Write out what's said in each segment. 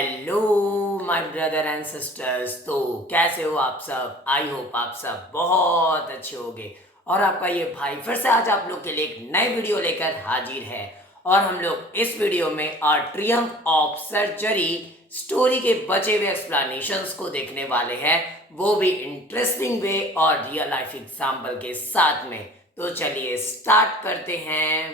Hello my brother and sisters. तो कैसे हो आप सब? आई होप आप सब बहुत अच्छे होंगे। और आपका ये भाई फिर से आज आप लोग के लिए एक नए वीडियो लेकर हाजिर है। और हम लोग इस वीडियो में ट्रियम्फ ऑफ सर्जरी स्टोरी के बचे हुए एक्सप्लेनेशंस को देखने वाले हैं, वो भी इंटरेस्टिंग वे और रियल लाइफ एग्जाम्पल के साथ में। तो चलिए स्टार्ट करते हैं।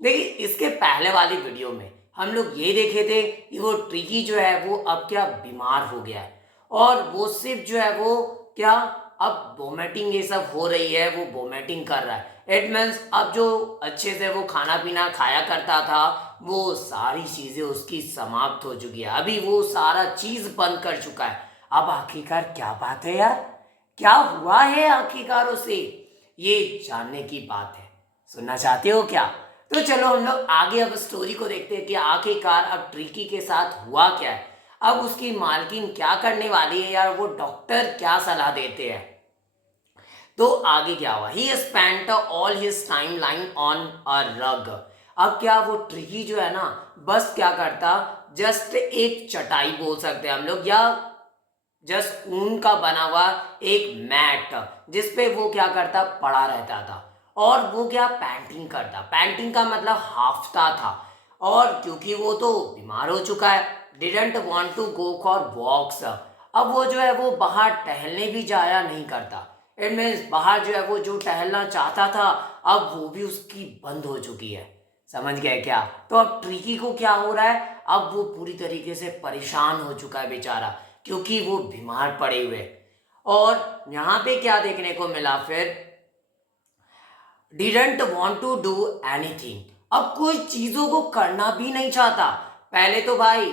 देखिए, इसके पहले वाली वीडियो में हम लोग ये देखे थे कि वो ट्रिकी जो है वो अब क्या बीमार हो गया है, और वो सिर्फ जो है वो क्या अब वोमिटिंग ये सब हो रही है, वो वोमिटिंग कर रहा है। इट मीन्स अब जो अच्छे से वो खाना पीना खाया करता था वो सारी चीजें उसकी समाप्त हो चुकी है। अभी वो सारा चीज बंद कर चुका है। अब आखिरकार क्या बात है यार, क्या हुआ है आखिरकार उसे, ये जानने की बात है। सुनना चाहते हो क्या? तो चलो हम लोग आगे अब स्टोरी को देखते हैं कि आखिरकार अब ट्रिकी के साथ हुआ क्या है। अब उसकी मालकिन क्या करने वाली है यार, वो डॉक्टर क्या सलाह देते हैं। तो आगे क्या हुआ, ही spent all his time line on a रग। अब क्या वो ट्रिकी जो है ना, बस क्या करता, जस्ट एक चटाई बोल सकते हैं हम लोग, या जस्ट ऊन का बना हुआ एक मैट जिसपे वो क्या करता, पड़ा रहता था। और वो क्या पेंटिंग करता, पेंटिंग का मतलब हाफता था। और क्योंकि वो तो बीमार हो चुका है, didn't want to go for walks. अब वो जो है वो बाहर टहलने भी जाया नहीं करता। इट मीन्स बाहर जो है वो जो टहलना चाहता था अब वो भी उसकी बंद हो चुकी है। समझ गए क्या? तो अब ट्रिकी को क्या हो रहा है, अब वो पूरी तरीके से परेशान हो चुका है बेचारा, क्योंकि वो बीमार पड़े हुए। और यहाँ पे क्या देखने को मिला फिर, didn't want to do anything. अब कोई चीजों को करना भी नहीं चाहता। पहले तो भाई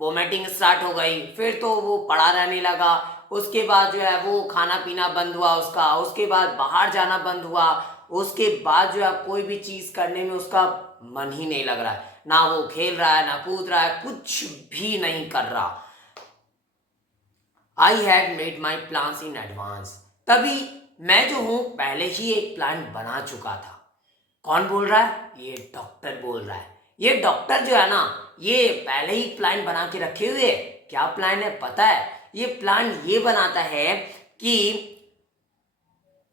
वोमिटिंग स्टार्ट हो गई, फिर तो वो पड़ा रहने लगा, उसके बाद जो है वो खाना पीना बंद हुआ उसका, उसके बाद बाहर जाना बंद हुआ, उसके बाद जो है कोई भी चीज करने में उसका मन ही नहीं लग रहा है, ना वो खेल रहा है ना कूद रहा है, कुछ भी नहीं कर रहा। I had made my plans in advance. तभी मैं जो हूं पहले ही एक प्लान बना चुका था। कौन बोल रहा है? ये डॉक्टर बोल रहा है। ये डॉक्टर जो है ना, ये पहले ही प्लान बना के रखे हुए है। क्या प्लान है पता है? ये प्लान ये बनाता है कि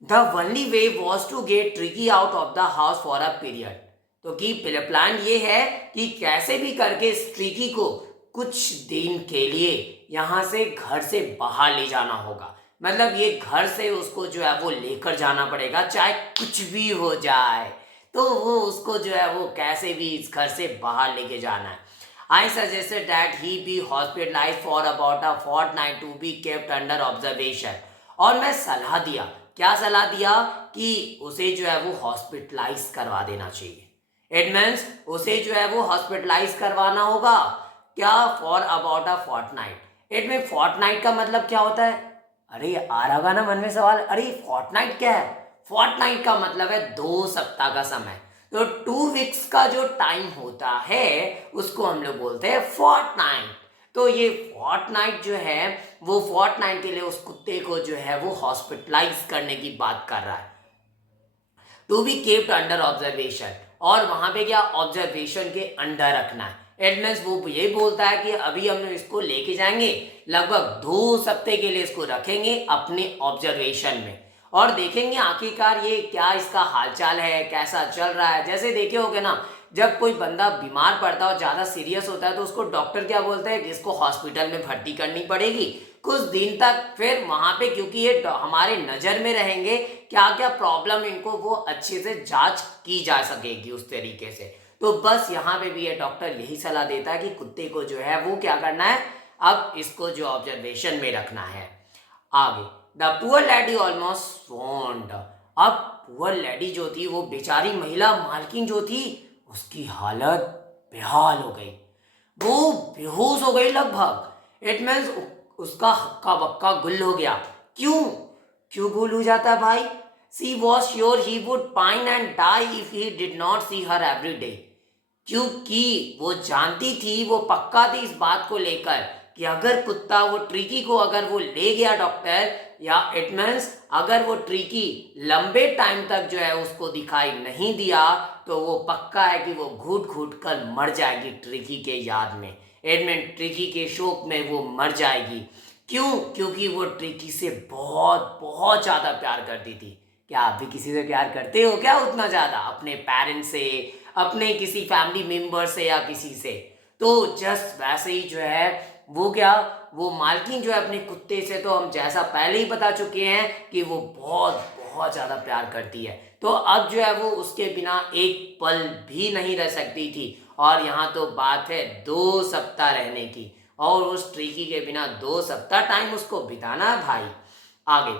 the only way was to get Tricki out of the house for a period. तो कि प्लान ये है कि कैसे भी करके इस ट्रिकी को कुछ दिन के लिए यहाँ से घर से बाहर ले जाना होगा। मतलब ये घर से उसको जो है वो लेकर जाना पड़ेगा, चाहे कुछ भी हो जाए। तो वो उसको जो है वो कैसे भी इस घर से बाहर लेके जाना है। I suggested that he be hospitalize for about a fortnight to be kept under observation. और मैं सलाह दिया, क्या सलाह दिया, कि उसे जो है वो हॉस्पिटलाइज करवा देना चाहिए। इट मीन्स उसे जो है वो हॉस्पिटलाइज करवाना होगा। क्या? For about a fortnight. It mean fortnight का मतलब क्या होता है? अरे आ रहा होगा ना मन में सवाल, अरे फोर्टनाइट क्या है? फोर्टनाइट का मतलब है 2 सप्ताह का समय। तो 2 वीक्स का जो टाइम होता है उसको हम लोग बोलते हैं फोर्टनाइट। तो ये फोर्टनाइट जो है वो फोर्टनाइट के लिए उस कुत्ते को जो है वो हॉस्पिटलाइज करने की बात कर रहा है। To be kept under observation, और वहां पे क्या, ऑब्जर्वेशन के अंडर रखना है। इट मीन्स वो ये बोलता है कि अभी हम इसको लेके जाएंगे, लगभग 2 सप्ताह के लिए इसको रखेंगे अपने ऑब्जर्वेशन में, और देखेंगे आखिरकार ये क्या इसका हालचाल है, कैसा चल रहा है। जैसे देखे होगे ना, जब कोई बंदा बीमार पड़ता है और ज़्यादा सीरियस होता है तो उसको डॉक्टर क्या बोलता है कि इसको हॉस्पिटल में भर्ती करनी पड़ेगी कुछ दिन तक। फिर वहां पे क्योंकि ये हमारे नज़र में रहेंगे, क्या क्या प्रॉब्लम इनको वो अच्छे से जांच की जा सकेगी उस तरीके से। तो बस यहाँ पे भी ये डॉक्टर यही सलाह देता है कि कुत्ते को जो है वो क्या करना है, अब इसको जो ऑब्जर्वेशन में रखना है। आगे, द पुअर लेडी ऑलमोस्ट स्वॉन्ड। अब पुअर लेडी जो थी, वो बेचारी महिला मालकिन जो थी, उसकी हालत बेहाल हो गई। वो बेहोश हो गई लगभग। इट मीन्स उसका हक्का बक्का गुल हो गया। क्यों? क्यों गुल हो जाता है भाई? She was sure he would pine and die if he did not see her every day. क्योंकि वो जानती थी, वो पक्का थी इस बात को लेकर कि अगर कुत्ता वो ट्रिकी को अगर वो ले गया डॉक्टर, या इट मीन्स अगर वो ट्रिकी लंबे टाइम तक जो है उसको दिखाई नहीं दिया, तो वो पक्का है कि वो घुट घुट कर मर जाएगी ट्रिकी के याद में। एडमिन ट्रिकी के शोक में वो मर जाएगी। क्यों? क्योंकि वो ट्रिकी से बहुत बहुत ज़्यादा प्यार करती थी। क्या आप भी किसी से प्यार करते हो क्या उतना ज़्यादा? अपने पेरेंट्स से, अपने किसी फैमिली मेम्बर से या किसी से? तो जस्ट वैसे ही जो है वो क्या, वो मालकिन जो है अपने कुत्ते से, तो हम जैसा पहले ही बता चुके हैं कि वो बहुत बहुत ज़्यादा प्यार करती है। तो अब जो है वो उसके बिना एक पल भी नहीं रह सकती थी। और यहाँ तो बात है 2 सप्ताह रहने की, और उस ट्रिकी के बिना 2 सप्ताह टाइम उसको बिताना है भाई। आगे,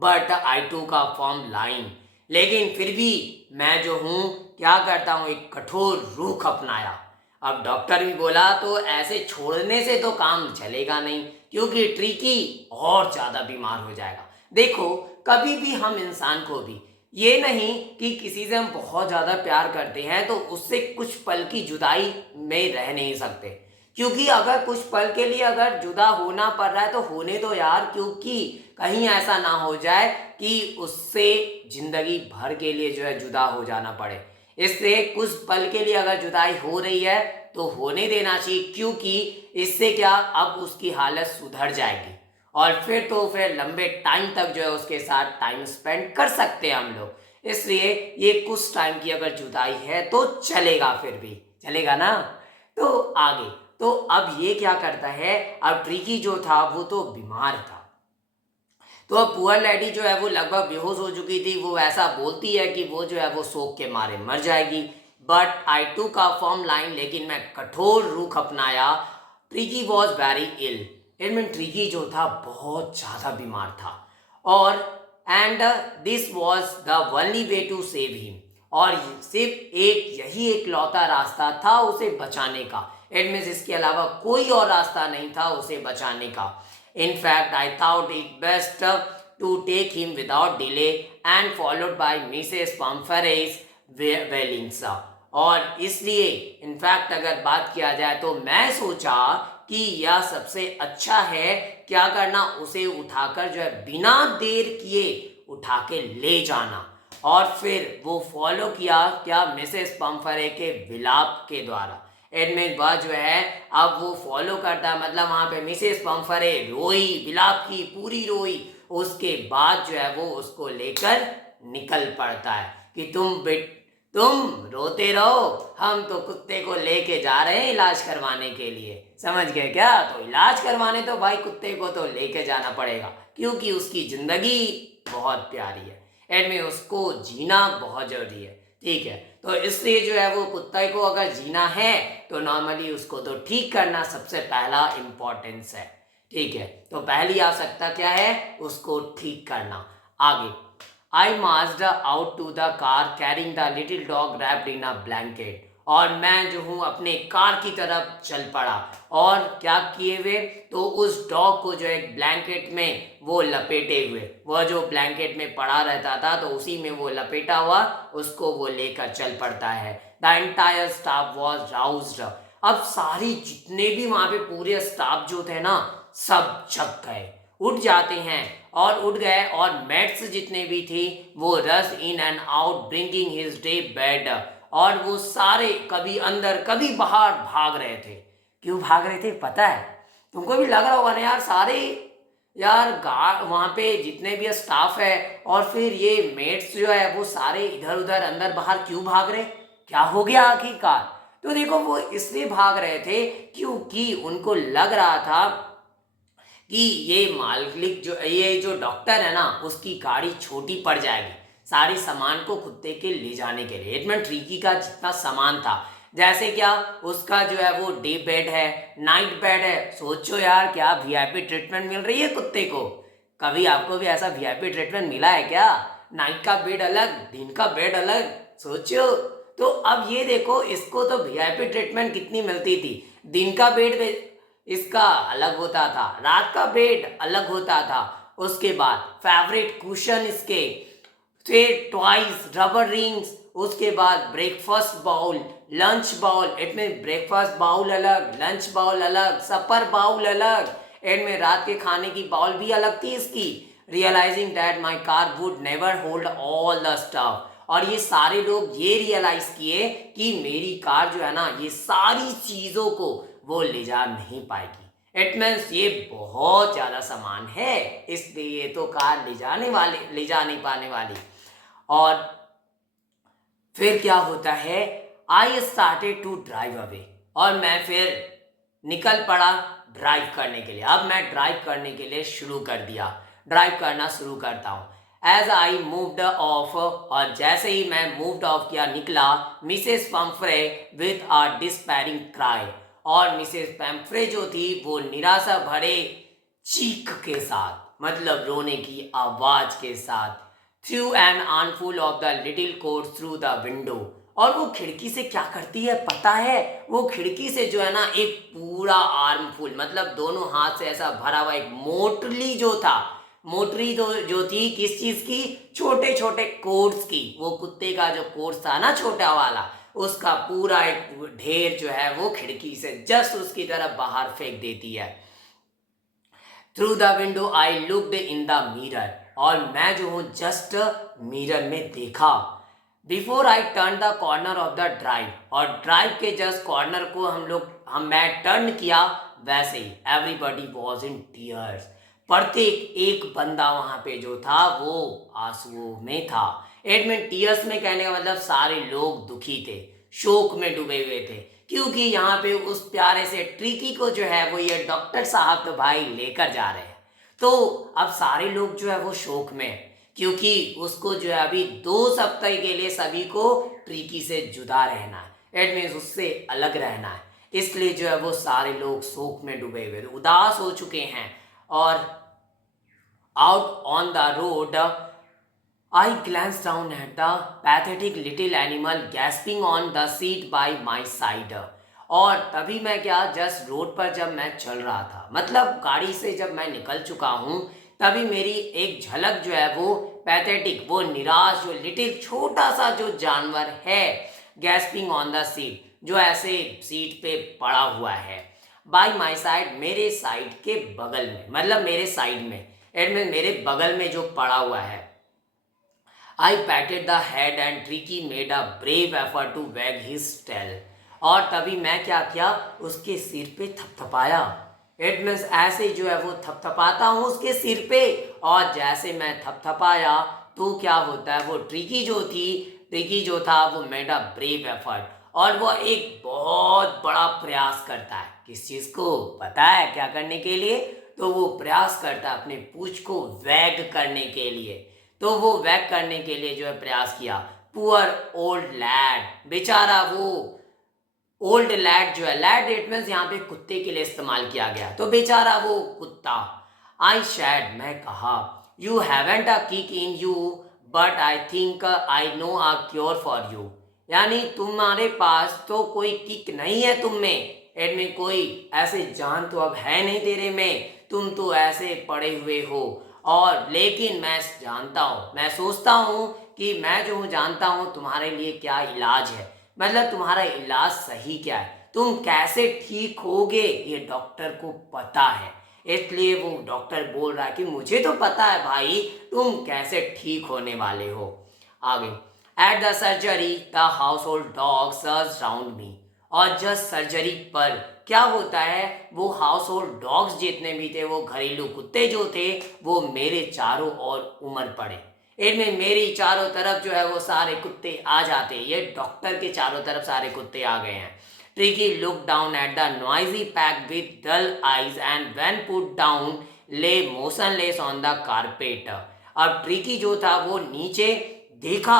बट आई टू का फॉर्म लाइन, लेकिन फिर भी मैं जो हूँ क्या करता हूँ, एक कठोर रुख अपनाया। अब डॉक्टर भी बोला तो ऐसे छोड़ने से तो काम चलेगा नहीं, क्योंकि ट्रिकी और ज़्यादा बीमार हो जाएगा। देखो, कभी भी हम इंसान को भी ये नहीं कि किसी से हम बहुत ज़्यादा प्यार करते हैं तो उससे कुछ पल की जुदाई में रह नहीं सकते, क्योंकि अगर कुछ पल के लिए अगर जुदा होना पड़ रहा है तो होने दो यार, क्योंकि कहीं ऐसा ना हो जाए कि उससे जिंदगी भर के लिए जो है जुदा हो जाना पड़े। इससे कुछ पल के लिए अगर जुदाई हो रही है तो होने देना चाहिए, क्योंकि इससे क्या, अब उसकी हालत सुधर जाएगी और फिर लंबे टाइम तक जो है उसके साथ टाइम स्पेंड कर सकते हैं हम लोग। इसलिए ये कुछ टाइम की अगर जुदाई है तो चलेगा, फिर भी चलेगा ना। तो आगे, तो अब ये क्या करता है, अब ट्रिकी जो था वो तो बीमार था, तो अब पुअर लेडी जो है वो लगभग बेहोश हो चुकी थी। वो ऐसा बोलती है कि वो जो है वो शोक के मारे मर जाएगी। बट आई टू का फॉर्म लाइन, लेकिन मैं कठोर रुख अपनाया। ट्रिकी वॉज वेरी इल, इनमें ट्रिकी जो था बहुत ज़्यादा बीमार था, और and this was the only way to save him, और सिर्फ यही एक लौता रास्ता था उसे बचाने का। इट मीन्स इसके अलावा कोई और रास्ता नहीं था उसे बचाने का। In fact, I thought it best to take him without delay and followed by Mrs. Pomfrey's wailings. और इसलिए इनफैक्ट अगर बात किया जाए तो मैं सोचा कि यह सबसे अच्छा है क्या करना, उसे उठाकर जो है बिना देर किए उठा के ले जाना। और फिर वो फॉलो किया क्या, मिसेस पम्फरे के विलाप के द्वारा। एडमिन वह जो है अब वो फॉलो करता है, मतलब वहाँ पे मिसेस पम्फरे रोई, विलाप की पूरी रोई। उसके बाद जो है वो उसको लेकर निकल पड़ता है कि तुम रोते रहो, हम तो कुत्ते को लेके जा रहे हैं इलाज करवाने के लिए। समझ गए क्या? तो इलाज करवाने तो भाई कुत्ते को तो लेके जाना पड़ेगा, क्योंकि उसकी जिंदगी बहुत प्यारी है, एडमिन उसको जीना बहुत जरूरी है। ठीक है, तो इसलिए जो है वो कुत्ते को अगर जीना है तो नॉर्मली उसको तो ठीक करना सबसे पहला इम्पोर्टेंस है। ठीक है, तो पहली आवश्यकता क्या है, उसको ठीक करना। आगे, I marched out to the car carrying the little dog wrapped in a blanket, और मैं जो हूँ अपने कार की तरफ चल पड़ा, और क्या किए हुए, तो उस डॉग को जो एक ब्लैंकेट में वो लपेटे हुए, वह जो ब्लैंकेट में पड़ा रहता था तो उसी में वो लपेटा हुआ उसको वो लेकर चल पड़ता है। द एंटायर स्टाफ वॉज राउज्ड, अब सारी जितने भी वहाँ पे पूरे स्टाफ जो थे ना सब जग गए, उठ जाते हैं, और उठ गए, और मेट्स जितने भी थी वो rush in and out bringing his day bed, और वो सारे कभी अंदर कभी बाहर भाग रहे थे। क्यों भाग रहे थे पता है? तुमको भी लग रहा होगा ना यार, सारे यार गार्ड वहाँ पे जितने भी स्टाफ है और फिर ये मेट्स जो है वो सारे इधर उधर अंदर बाहर क्यों भाग रहे, क्या हो गया आखिरकार? तो देखो, वो इसलिए भाग रहे थे क्योंकि उनको लग रहा था कि ये जो डॉक्टर है ना उसकी गाड़ी छोटी पड़ जाएगी सारी सामान को कुत्ते के ले जाने के लिए। इट मीन ट्रिकी का जितना सामान था, जैसे क्या उसका जो है वो डे बेड है, नाइट बेड है। सोचो यार, क्या वीआईपी ट्रीटमेंट मिल रही है कुत्ते को। कभी आपको भी ऐसा वीआईपी ट्रीटमेंट मिला है क्या? नाइट का बेड अलग, दिन का बेड अलग, सोचो। तो अब ये देखो, इसको तो वीआईपी ट्रीटमेंट कितनी मिलती थी। दिन का बेड इसका अलग होता था, रात का बेड अलग होता था, उसके बाद फेवरेट कुशन इसके, फिर टॉयज, रबर रिंग्स, उसके बाद ब्रेकफास्ट बाउल, लंच बाउल, इनमें ब्रेकफास्ट बाउल अलग, लंच बाउल अलग, सपर बाउल अलग, इनमें रात के खाने की बाउल भी अलग थी इसकी। Realising that my car would never hold all the stuff, और ये सारे लोग ये रियलाइज किए कि मेरी कार जो है ना ये सारी चीज़ों को वो ले जा नहीं पाएगी। इट मीन्स ये बहुत ज़्यादा सामान है, इसलिए ये तो कार ले जा नहीं पाने वाली। और फिर क्या होता है, I started to drive away, और मैं फिर निकल पड़ा ड्राइव करने के लिए। अब मैं ड्राइव करने के लिए शुरू कर दिया, ड्राइव करना शुरू करता हूँ। एज आई मूव्ड ऑफ, और जैसे ही मैं मूव्ड ऑफ किया, निकला, Mrs Pumphrey with a despairing cry, और मिसेस पंफ्रे जो थी वो निराशा भरे चीख के साथ, मतलब रोने की आवाज के साथ, through an armful of the little coat through the window, और वो खिड़की से क्या करती है पता है, वो खिड़की से जो है ना एक पूरा आर्मफुल, मतलब दोनों हाथ से ऐसा भरा हुआ एक मोटरी जो था, मोटरी जो थी किस चीज की, छोटे छोटे कोट्स की, वो कुत्ते का जो कोट्स था ना छोटा वाला, उसका पूरा एक ढेर जो है वो खिड़की से जस्ट उसकी तरफ बाहर फेंक देती है। Through the window I looked in the mirror, और मैं जो हूँ जस्ट मिरर में देखा। Before I turn the corner of the drive, और ड्राइव के जस्ट कॉर्नर को मैं टर्न किया, वैसे ही एवरीबडी वॉज इन टीयर्स, प्रत्येक एक बंदा वहां पे जो था वो आंसुओं में था। इट मीन टीयर्स में कहने का मतलब सारे लोग दुखी थे, शोक में डूबे हुए थे, क्योंकि यहाँ पे उस प्यारे से ट्रिकी को जो है वो ये डॉक्टर साहब तो भाई लेकर जा रहे हैं। तो अब सारे लोग जो है वो शोक में, क्योंकि उसको जो है अभी 2 सप्ताह के लिए सभी को ट्रिकी से जुदा रहना है, इट मीन्स उससे अलग रहना है, इसलिए जो है वो सारे लोग शोक में डूबे हुए उदास हो चुके हैं। और out on the road I glanced down at the pathetic little animal gasping on the seat by my side. और तभी मैं क्या, जस्ट रोड पर जब मैं चल रहा था, मतलब गाड़ी से जब मैं निकल चुका हूँ, तभी मेरी एक झलक जो है वो पैथेटिक, वो निराश जो लिटिल छोटा सा जो जानवर है, गैस्पिंग ऑन द सीट, जो ऐसे सीट पे पड़ा हुआ है, बाय माई साइड, मेरे साइड के बगल में, मतलब मेरे साइड में, एंड मेरे बगल में जो पड़ा हुआ है। I patted the head and Tricky made a brave effort to wag his tail. और तभी मैं क्या किया, उसके सिर पे थपथपाया। इट मीन्स ऐसे जो है वो थपथपाता हूँ उसके सिर पे, और जैसे मैं थपथपाया तो क्या होता है, वो ट्रिकी जो था वो मेड अ ब्रेव एफर्ट, और वो एक बहुत बड़ा प्रयास करता है, किस चीज़ को पता है क्या करने के लिए, तो वो प्रयास करता है अपने पूंछ को वैग करने के लिए। तो वो वैग करने के लिए जो है प्रयास किया। पुअर ओल्ड लैड, बेचारा वो ओल्ड लैड जो है, लैड इट मीन्स यहाँ पे कुत्ते के लिए इस्तेमाल किया गया, तो बेचारा वो कुत्ता। आई शैड, मैं कहा, you haven't a kick in you but I think I know a cure for you, यानी तुम्हारे पास तो कोई किक नहीं है तुम में, इनमें कोई ऐसे जान तो अब है नहीं तेरे में, तुम तो ऐसे पड़े हुए हो, और लेकिन मैं जानता हूँ, मैं सोचता हूँ कि मैं जो हूँ जानता हूँ तुम्हारे लिए क्या इलाज है, मतलब तुम्हारा इलाज सही क्या है, तुम कैसे ठीक होगे ये डॉक्टर को पता है, इसलिए वो डॉक्टर बोल रहा है कि मुझे तो पता है भाई तुम कैसे ठीक होने वाले हो। आगे, at the surgery the household dogs round me, और जस्ट सर्जरी पर क्या होता है, वो हाउस होल्ड डॉग्स जितने भी थे, वो घरेलू कुत्ते जो थे, वो मेरे चारों ओर उमड़ पड़े, इनमें मेरी चारों तरफ जो है वो सारे कुत्ते आ जाते, ये डॉक्टर के चारों तरफ सारे कुत्ते आ गए हैं। Tricki look down at the noisy pack with dull eyes and when put down lay motionless on the carpet. अब ट्रिकी जो था वो नीचे देखा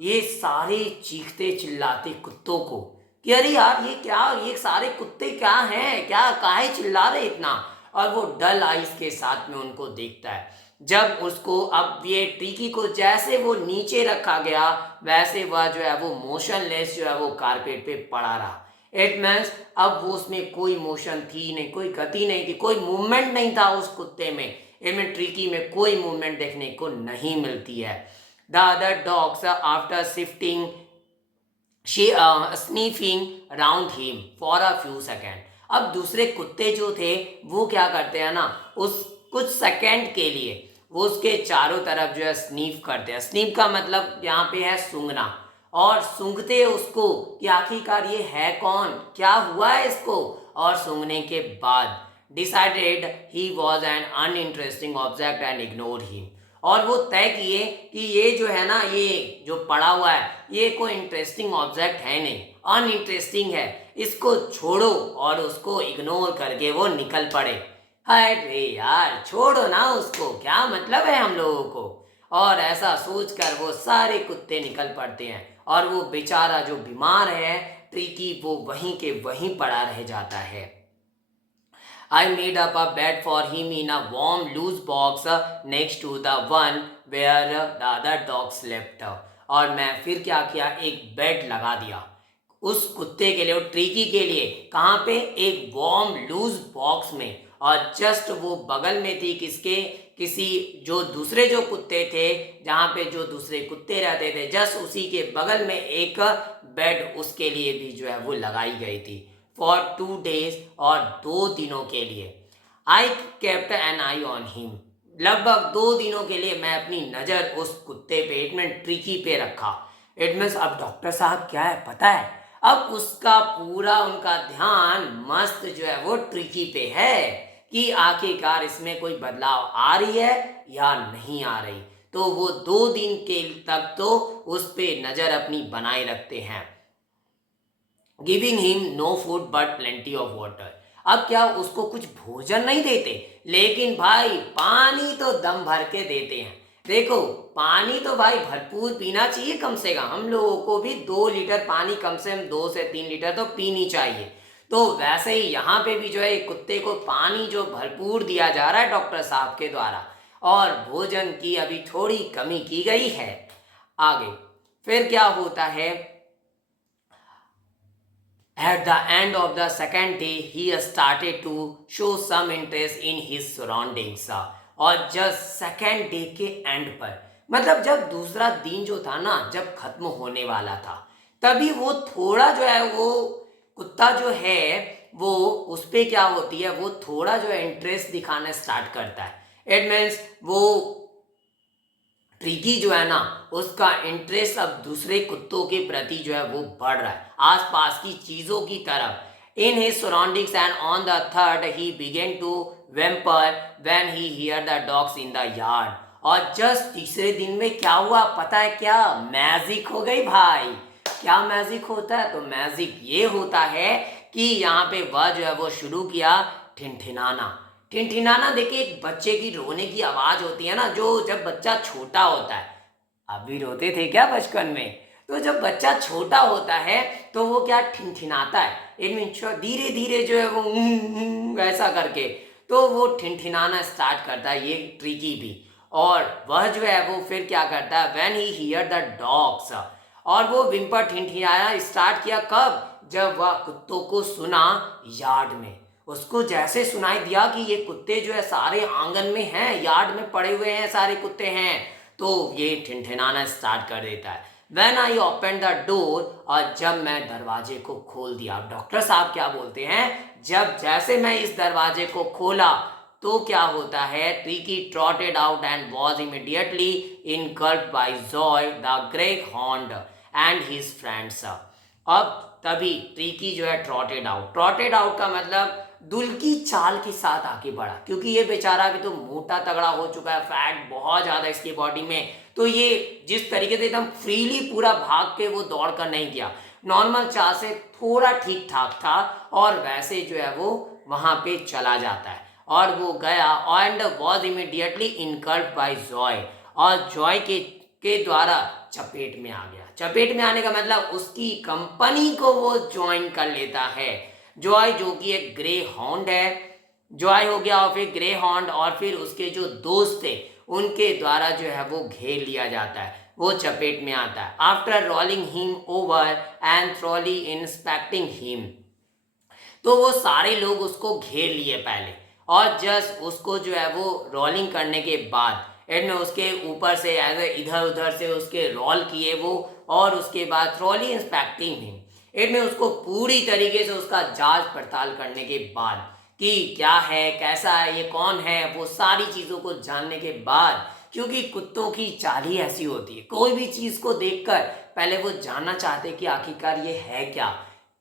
ये सारे चीखते चिल्लाते कुत्तों को कि अरे यार ये क्या, ये सारे कुत्ते क्या हैं, क्या काहे चिल्ला रहे इतना, और वो डल आइज के साथ में उनको देखता है। जब उसको अब ये ट्रिकी को जैसे वो नीचे रखा गया, वैसे वह जो है वो मोशनलेस जो है वो कारपेट पे पड़ा रहा। इट मीन्स अब वो उसमें कोई मोशन थी नहीं, कोई गति नहीं थी, कोई मूवमेंट नहीं था उस कुत्ते में, इनमें ट्रिकी में कोई मूवमेंट देखने को नहीं मिलती है। The other dogs after shifting sniffing around him for a few second, अब दूसरे कुत्ते जो थे वो क्या करते हैं ना, उस कुछ सेकेंड के लिए वो उसके चारों तरफ जो है स्नीफ करते हैं। स्नीफ का मतलब यहाँ पे है सूंघना, और सूंघते उसको कि आखिरकार ये है कौन, क्या हुआ है इसको, और सूंघने के बाद decided he was an uninteresting object and ignore him. और वो तय किए कि ये जो है ना, ये जो पड़ा हुआ है ये कोई इंटरेस्टिंग ऑब्जेक्ट है नहीं, अनइंटरेस्टिंग है, इसको छोड़ो, और उसको इग्नोर करके वो निकल पड़े। अरे यार छोड़ो ना उसको, क्या मतलब है हम लोगों को। और ऐसा सोचकर वो सारे कुत्ते निकल पड़ते हैं और वो बेचारा जो बीमार है ट्रिकी, वो वहीं के वहीं पड़ा रह जाता है। I made up a bed for him in a warm, loose box next to the one where the other dog slept. और मैं फिर क्या किया, एक बेड लगा दिया उस कुत्ते के लिए, ट्रिकी के लिए। कहाँ पे, एक वार्म लूज बॉक्स में, और जस्ट वो बगल में थी किसके, किसी जो दूसरे जो कुत्ते थे, जहाँ पे जो दूसरे कुत्ते रहते थे, जस्ट उसी के बगल में एक बेड उसके लिए भी जो है वो लगाई गई थी। फॉर 2 days, और 2 दिनों के लिए। I kept an eye on him, लगभग 2 दिनों के लिए मैं अपनी नज़र उस कुत्ते पे, इट मीन ट्रिकी पे रखा। इट मीन्स अब डॉक्टर साहब क्या है पता है, अब उसका पूरा उनका ध्यान मस्त जो है वो ट्रिकी पे है कि आखिरकार इसमें कोई बदलाव आ रही है या नहीं आ रही। तो वो 2 दिन के तक तो उस पे नज़र अपनी बनाए रखते हैं। Giving him no food but plenty of water. अब क्या उसको कुछ भोजन नहीं देते, लेकिन भाई पानी तो दम भर के देते हैं। देखो पानी तो भाई भरपूर पीना चाहिए, कम से कम हम लोगों को भी 2 लीटर पानी, कम से कम 2 से 3 लीटर तो पीनी चाहिए। तो वैसे ही यहाँ पे भी जो है कुत्ते को पानी जो भरपूर दिया जा रहा है डॉक्टर साहब के द्वारा, और भोजन की अभी थोड़ी कमी की गई है। आगे फिर क्या होता है, at the end of the second day, he started to show some interest in his surroundings. और जस्ट सेकेंड डे के एंड पर, मतलब जब दूसरा दिन जो था ना, जब खत्म होने वाला था, तभी वो थोड़ा जो है वो कुत्ता जो है वो उस पर क्या होती है, वो थोड़ा जो है इंटरेस्ट दिखाना स्टार्ट करता है। इट मीन्स वो ट्रिकी जो है ना, उसका इंटरेस्ट अब दूसरे कुत्तों के प्रति जो है वो बढ़ रहा है, आसपास की चीजों की तरफ। In his surroundings and on the third he began to whimper when he hear the dogs in the yard. और जस्ट तीसरे दिन में क्या हुआ पता है क्या, मैजिक हो गई भाई। क्या मैजिक होता है, तो मैजिक ये होता है कि यहाँ पे वह जो है वो शुरू किया ठिनठिनाना। ठिनठिनाना देखिए, एक बच्चे की रोने की आवाज होती है ना, जो जब बच्चा छोटा होता है, आप भी रोते थे क्या बचपन में, तो जब बच्चा छोटा होता है तो वो क्या ठिनठिनाता है, इनमें धीरे धीरे जो है वो ऐसा करके तो वो ठिनठिनाना स्टार्ट करता है, ये ट्रिकी भी। और वह जो है वो फिर क्या करता है, when he hear the dogs, और वो विम्पर ठिनठिनाना स्टार्ट किया कब, जब वह कुत्तों को सुना यार्ड में। उसको जैसे सुनाई दिया कि ये कुत्ते जो है सारे आंगन में हैं, यार्ड में पड़े हुए हैं, सारे कुत्ते हैं, तो ये ठिनठिनाना स्टार्ट कर देता है। When I opened the door, और जब मैं दरवाजे को खोल दिया, डॉक्टर साहब क्या बोलते हैं, जब जैसे मैं इस दरवाजे को खोला तो क्या होता है, tricky trotted out and was immediately engulfed by Zoe the greyhound and his friends. अब तभी ट्रिकी जो है ट्रॉटेड आउट का मतलब दुल की चाल के साथ आगे बढ़ा, क्योंकि ये बेचारा भी तो मोटा तगड़ा हो चुका है, फैट बहुत ज़्यादा इसकी बॉडी में, तो ये जिस तरीके से एकदम फ्रीली पूरा भाग के वो दौड़ कर नहीं गया, नॉर्मल चाल से थोड़ा ठीक ठाक था, और वैसे जो है वो वहाँ पे चला जाता है। और वो गया and was immediately engulfed by Joy, और जॉय के द्वारा चपेट में आ गया। चपेट में आने का मतलब उसकी कंपनी को वो ज्वाइन कर लेता है। जॉय जो कि एक ग्रे हॉन्ड है, जॉय हो गया और फिर ग्रे हॉन्ड, और फिर उसके जो दोस्त थे उनके द्वारा जो है वो घेर लिया जाता है, वो चपेट में आता है। After rolling him over and thoroughly inspecting him, तो वो सारे लोग उसको घेर लिए पहले, और जस्ट उसको जो है वो रोलिंग करने के बाद एंड में उसके ऊपर से ऐसे इधर उधर से उसके रोल किए वो, और उसके बाद थ्रोली इंस्पेक्टिंग हिम, इनमें उसको पूरी तरीके से उसका जांच पड़ताल करने के बाद कि क्या है, कैसा है, ये कौन है, वो सारी चीज़ों को जानने के बाद, क्योंकि कुत्तों की चाल ही ऐसी होती है, कोई भी चीज़ को देखकर पहले वो जानना चाहते कि आखिरकार ये है क्या,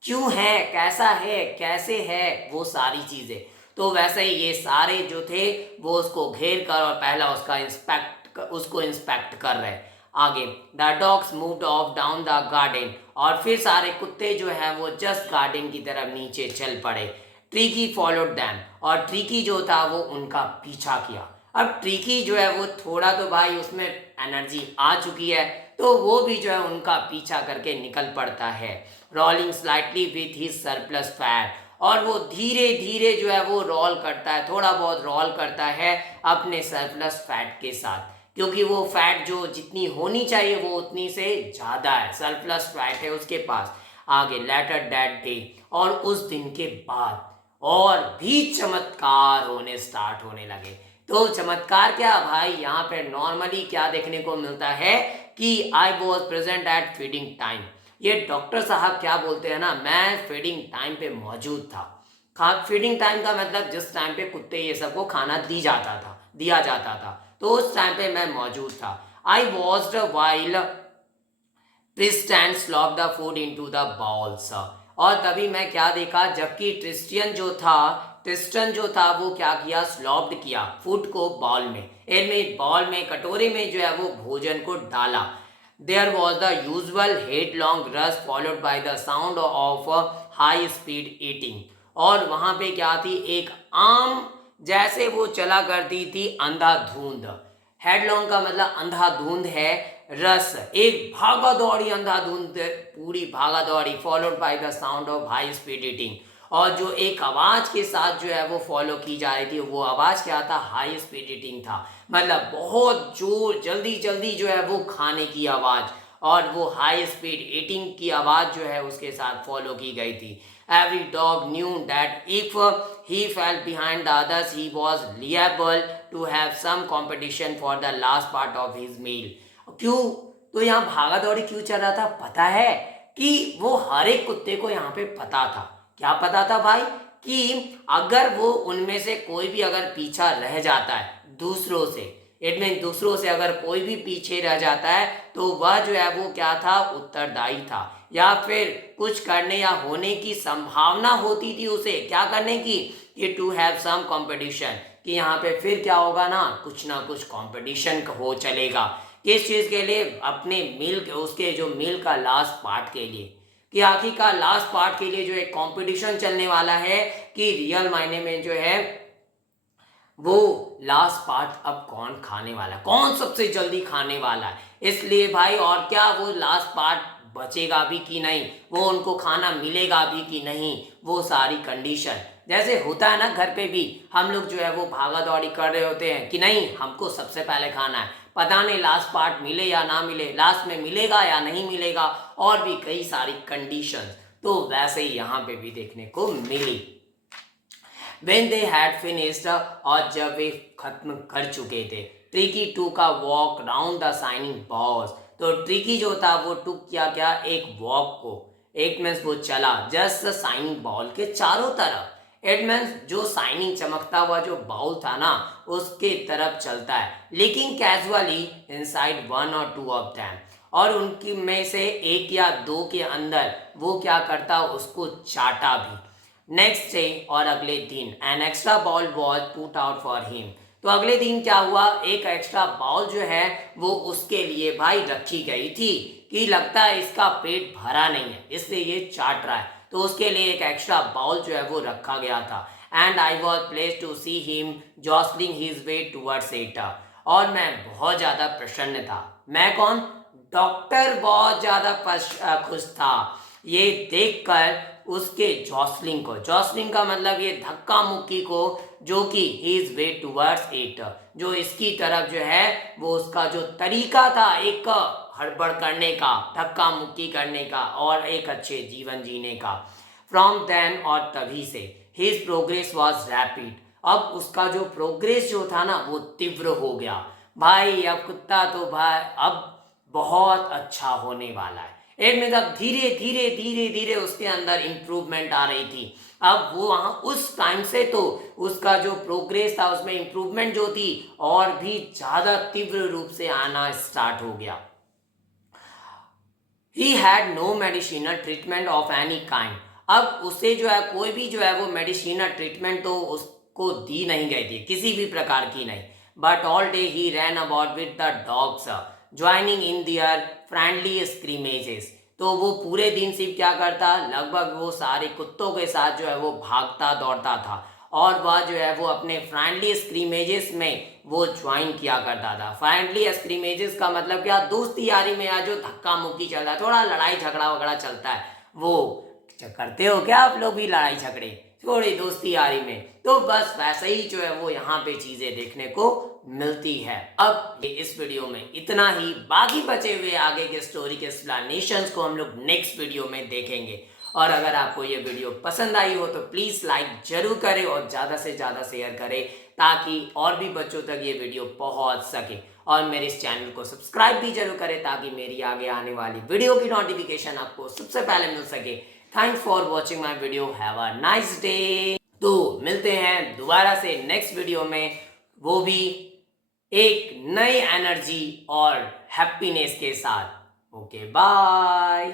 क्यों है, कैसा है, कैसे है, वो सारी चीज़ें। तो वैसे ही ये सारे जो थे वो उसको घेर कर और पहला उसको इंस्पेक्ट कर रहे। आगे, the dogs moved of down the garden, और फिर सारे कुत्ते जो है वो जस्ट गार्डन की तरफ नीचे चल पड़े। ट्रीकी फॉलोड दैम, और ट्रीकी जो था वो उनका पीछा किया। अब ट्रीकी जो है वो थोड़ा तो भाई उसमें एनर्जी आ चुकी है, तो वो भी जो है उनका पीछा करके निकल पड़ता है, rolling slightly with his surplus fat, और वो धीरे धीरे जो है वो रोल करता है, थोड़ा बहुत रोल करता है अपने सरप्लस फैट के साथ, क्योंकि वो फैट जो जितनी होनी चाहिए वो उतनी से ज़्यादा है, सरप्लस फैट है उसके पास। आगे, लेटर दैट डे, और उस दिन के बाद और भी चमत्कार होने स्टार्ट होने लगे। तो चमत्कार क्या भाई, यहाँ पे नॉर्मली क्या देखने को मिलता है कि I was present at feeding time. ये डॉक्टर साहब क्या बोलते हैं ना, मैं फीडिंग टाइम पे मौजूद था। फीडिंग टाइम का मतलब जिस टाइम पे कुत्ते ये सबको खाना दिया जाता था, तो उस टाइम पे मैं मौजूद था। I watched while Tristan slop the food into the bowls, और तभी मैं क्या देखा, जबकि ट्रिस्टन जो था वो क्या किया, स्लॉप्ड किया फूड को बाउल में कटोरे में जो है वो भोजन को डाला। There was the usual head long rush followed by the sound of high speed eating, और वहां पे क्या थी, एक आम जैसे वो चला करती थी अंधाधुंध। हेडलॉन्ग का मतलब अंधाधुंध है, रस एक भागा दौड़ी अंधाधुंध, पूरी भागा दौड़ी, followed by the sound of high speed eating, और जो एक आवाज के साथ जो है वो फॉलो की जा रही थी, वो आवाज क्या था, हाई स्पीड ईटिंग था, मतलब बहुत जोर जल्दी जल्दी जो है वो खाने की आवाज, और वो हाई स्पीड ईटिंग की आवाज जो है उसके साथ फॉलो की गई थी। Every dog knew that if he fell behind the others he was liable to have some competition for the last part of his meal. क्यों, तो यहाँ भागा दौड़ी क्यों चल रहा था, पता है कि वो हर एक कुत्ते को यहाँ पे पता था। क्या पता था भाई, कि अगर वो उनमें से कोई भी अगर पीछा रह जाता है दूसरों से, इट मीन दूसरों से अगर कोई भी पीछे रह जाता है, तो वह जो है वो क्या था, उत्तरदायी था, या फिर कुछ करने या होने की संभावना होती थी उसे क्या करने की, कि टू हैव सम कंपटीशन, कि यहाँ पे फिर क्या होगा ना कुछ कंपटीशन हो चलेगा। किस चीज़ के लिए, अपने मील, उसके जो मील का लास्ट पार्ट के लिए, कि आखिरकार लास्ट पार्ट के लिए जो एक कंपटीशन चलने वाला है, कि रियल मायने में जो है वो लास्ट पार्ट अब कौन खाने वाला है, कौन सबसे जल्दी खाने वाला है। इसलिए भाई, और क्या वो लास्ट पार्ट बचेगा भी कि नहीं, वो उनको खाना मिलेगा भी कि नहीं, वो सारी कंडीशन, जैसे होता है ना घर पे भी, हम लोग जो है वो भागा दौड़ी कर रहे होते हैं कि नहीं हमको सबसे पहले खाना है, पता नहीं लास्ट पार्ट मिले या ना मिले, लास्ट में मिलेगा या नहीं मिलेगा, और भी कई सारी कंडीशन, तो वैसे ही यहाँ पे भी देखने को मिली। When they had finished, और जब वे खत्म कर चुके थे, ट्रिकी टू का walk round the signing balls, तो ट्रिकी जो था वो टुक किया क्या, एक वॉक को, इट मीन्स वो चला जस्ट साइनिंग बॉल के चारों तरफ, इट मीन्स जो साइनिंग चमकता हुआ जो बाउल था ना उसके तरफ चलता है, लेकिन कैजुअली इनसाइड वन और टू ऑफ दैम, और उनकी में से एक या दो के अंदर वो क्या करता, उसको चाटा भी। नेक्स्ट डे, और अगले दिन, an extra ball was put out for him, तो अगले दिन क्या हुआ, एक एक्स्ट्रा बॉल जो है वो उसके लिए भाई रखी गई थी, कि लगता है इसका पेट भरा नहीं है इसलिए ये चाट रहा है, तो उसके लिए एक एक्स्ट्रा बाउल जो है वो रखा गया था। And I was pleased to see him jostling his way towards it, और मैं बहुत ज़्यादा प्रसन्न था। मैं कौन, डॉक्टर बहुत ज़्यादा खुश था ये देखकर उसके जॉसलिंग को, जॉसलिंग का मतलब ये धक्का मुक्की को, जो कि हिज वे टूवर्ड्स इट, जो इसकी तरफ जो है वो उसका जो तरीका था एक हड़बड़ करने का, धक्का मुक्की करने का, और एक अच्छे जीवन जीने का। फ्रॉम देन, और तभी से, हिज प्रोग्रेस वॉज रैपिड, अब उसका जो प्रोग्रेस जो था ना वो तीव्र हो गया भाई। अब कुत्ता तो भाई अब बहुत अच्छा होने वाला है, इट मीन अब धीरे धीरे धीरे धीरे उसके अंदर इंप्रूवमेंट आ रही थी। अब वो वहाँ उस टाइम से तो उसका जो प्रोग्रेस था उसमें इंप्रूवमेंट जो थी और भी ज़्यादा तीव्र रूप से आना स्टार्ट हो गया। He had no medicinal treatment of any kind, अब उसे जो है कोई भी जो है वो मेडिसिनल ट्रीटमेंट तो उसको दी नहीं गई थी, किसी भी प्रकार की नहीं। But all day he ran about with the dogs joining in their friendly scrimmages. तो वो पूरे दिन सिर्फ क्या करता, लगभग वो सारे कुत्तों के साथ जो है वो भागता दौड़ता था, और वह जो है वो अपने फ्रेंडली स्क्रीमेजेस में वो ज्वाइन किया करता था। फ्रेंडली स्क्रीमेजेस का मतलब क्या, दोस्ती यारी में या जो धक्का मुक्की चलता है, थोड़ा लड़ाई झगड़ा वगड़ा चलता है, वो करते हो क्या आप लोग भी लड़ाई झगड़े थोड़ी दोस्ती यारी में? तो बस वैसे ही जो है वो यहाँ पे चीजें देखने को मिलती है। अब इस वीडियो में इतना ही, बाकी बचे हुए आगे के स्टोरी के एक्सप्लेनेशंस को हम लोग नेक्स्ट वीडियो में देखेंगे। और अगर आपको ये वीडियो पसंद आई हो तो प्लीज लाइक जरूर करें और ज्यादा से ज्यादा शेयर करें, ताकि और भी बच्चों तक ये वीडियो पहुंच सके। और मेरे इस चैनल को सब्सक्राइब भी जरूर करें, ताकि मेरी आगे आने वाली वीडियो की नोटिफिकेशन आपको सबसे पहले मिल सके। Thanks for watching my video, have a nice day. तो मिलते हैं दोबारा से नेक्स्ट वीडियो में, वो भी एक नई एनर्जी और हैप्पीनेस के साथ। Okay bye.